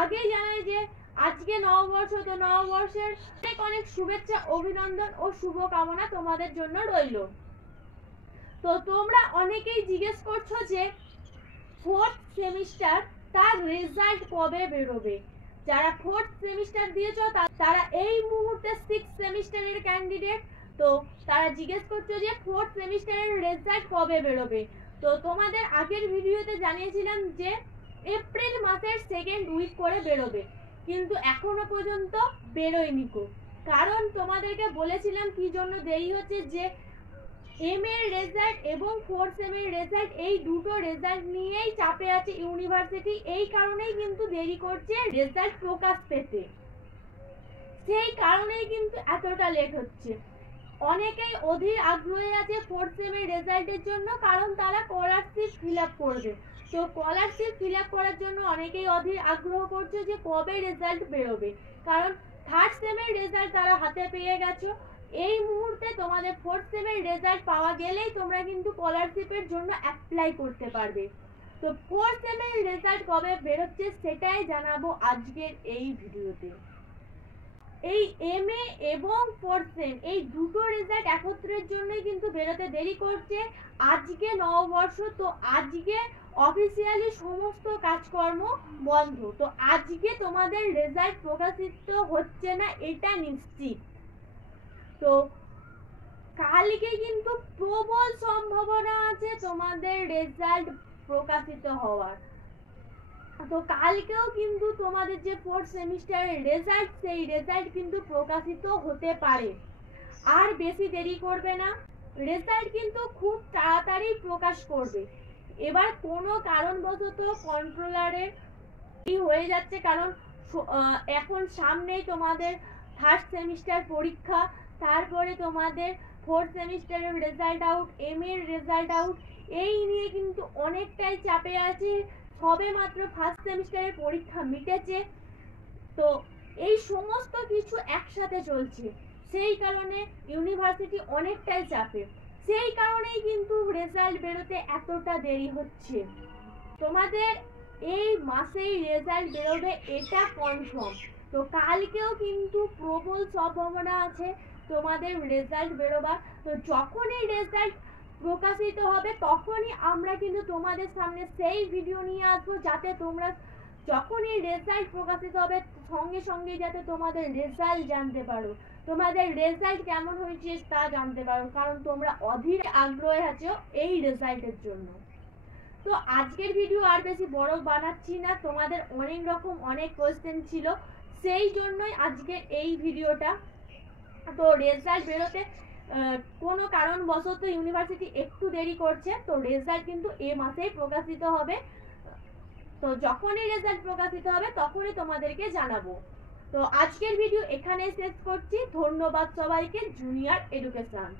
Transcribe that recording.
আগেই জানাই যে আজকে নববর্ষ, তো নববর্ষের অনেক শুভেচ্ছা, অভিনন্দন ও শুভকামনা তোমাদের জন্য রইল। তো তোমরা অনেকেই জিজ্ঞেস করছো যে ফোর্থ সেমিস্টার তার রেজাল্ট কবে বেরোবে। যারা ফোর্থ সেমিস্টার দিয়েছো তারা এই মুহূর্তে সিক্স সেমিস্টারের ক্যান্ডিডেট, তো তারা জিজ্ঞেস করছো যে ফোর্থ সেমিস্টারের রেজাল্ট কবে বেরোবে। তো তোমাদের আগের ভিডিওতে জানিয়েছিলাম যে এপ্রিল মাসের সেকেন্ড উইক করে বেরোবে, কিন্তু এখনো পর্যন্ত বেরোয়নি। কারণ তোমাদেরকে বলেছিলাম কি জন্য দেরি হচ্ছে, যে এম এর রেজাল্ট এবং ফোর্থ সেমের রেজাল্ট, এই দুটো রেজাল্ট নিয়েই চাপে আছে ইউনিভার্সিটি। এই কারণেই কিন্তু দেরি করছে রেজাল্ট প্রকাশ পেতে, সেই কারণেই কিন্তু এতটা লেট হচ্ছে। অনেকেই অধীর আগ্রহে আছে ফোর্থ সেমের রেজাল্টের জন্য, কারণ তারা স্কলারশিপ ফিল আপ করবে। তো স্কলারশিপ ফিল আপ করার জন্য অনেকেই অধীর আগ্রহ করছে যে কবে রেজাল্ট বেরোবে, কারণ থার্ড সেমের রেজাল্ট তারা হাতে পেয়ে গেছো। এই মুহূর্তে তোমাদের ফোর্থ সেমের রেজাল্ট পাওয়া গেলেই তোমরা কিন্তু স্কলারশিপের জন্য অ্যাপ্লাই করতে পারবে। তো ফোর্থ সেমের রেজাল্ট কবে বেরোচ্ছে সেটাই জানাবো আজকের এই ভিডিওতে। এই এমএ এবং ফোর্থ সেম এই দুটো রেজাল্ট একত্রের জন্যই কিন্তু বেরোতে দেরি করছে। আজকে নববর্ষ, তো আজকে অফিসিয়ালি সমস্ত কাজকর্ম বন্ধ, তো আজকে তোমাদের রেজাল্ট প্রকাশিত হচ্ছে না, এটা নিশ্চিত। তো কালকে কিন্তু প্রবল সম্ভাবনা আছে তোমাদের রেজাল্ট প্রকাশিত হওয়ার। তো কালকেও কিন্তু তোমাদের যে ফোর্থ সেমিস্টারের রেজাল্ট, সেই রেজাল্ট কিন্তু প্রকাশিত হতে পারে। আর বেশি দেরি করবে না, রেজাল্ট কিন্তু খুব তাড়াতাড়ি প্রকাশ করবে। এবার কোনো কারণবশত কন্ট্রোলারের কি হয়ে যাচ্ছে, কারণ এখন সামনেই তোমাদের থার্ড সেমিস্টার পরীক্ষা, তারপরে তোমাদের ফোর্থ সেমিস্টারের রেজাল্ট আউট, এম এর রেজাল্ট আউট, এই নিয়ে কিন্তু অনেকটাই চাপে আছে। সবে মাত্র ফার্স্ট সেমিস্টারের পরীক্ষা মিটেছে, তো এই সমস্ত কিছু একসাথে চলছে, সেই কারণে ইউনিভার্সিটি অনেকটাই চাপে। সেই কারণেই কিন্তু রেজাল্ট বেরোতে এতটা দেরি হচ্ছে। তোমাদের এই মাসেই রেজাল্ট বেরোবে, এটা কনফার্ম। তো কালকেও কিন্তু প্রবল সম্ভাবনা আছে তোমাদের রেজাল্ট বেরোবার। তো যখনই রেজাল্ট প্রকাশিত হবে তখনই আমরা কিন্তু তোমাদের সামনে সেই ভিডিও নিয়ে আসবো, যাতে তোমরা যখনই রেজাল্ট প্রকাশিত হবে সঙ্গে সঙ্গে যাতে তোমাদের রেজাল্ট জানতে পারো, তোমাদের রেজাল্ট কেমন হয়েছে তা জানতে পারো, কারণ তোমরা অধীর আগ্রহে আছো এই রেজাল্টের জন্য। তো আজকের ভিডিও আর বেশি বড় বানাচ্ছি না, তোমাদের অনেক কোয়েশ্চেন ছিল, সেই জন্যই আজকের এই ভিডিওটা। তো রেজাল্ট বেরোতে কোনো কারণবশত ইউনিভার্সিটি একটু দেরি করছে, তো রেজাল্ট কিন্তু এই মাসেই প্রকাশিত হবে। তো যখনই রেজাল্ট প্রকাশিত হবে তখনই তোমাদেরকে জানাবো। তো আজকের ভিডিও এখানে শেষ করছি। ধন্যবাদ সবাইকে। Junior education.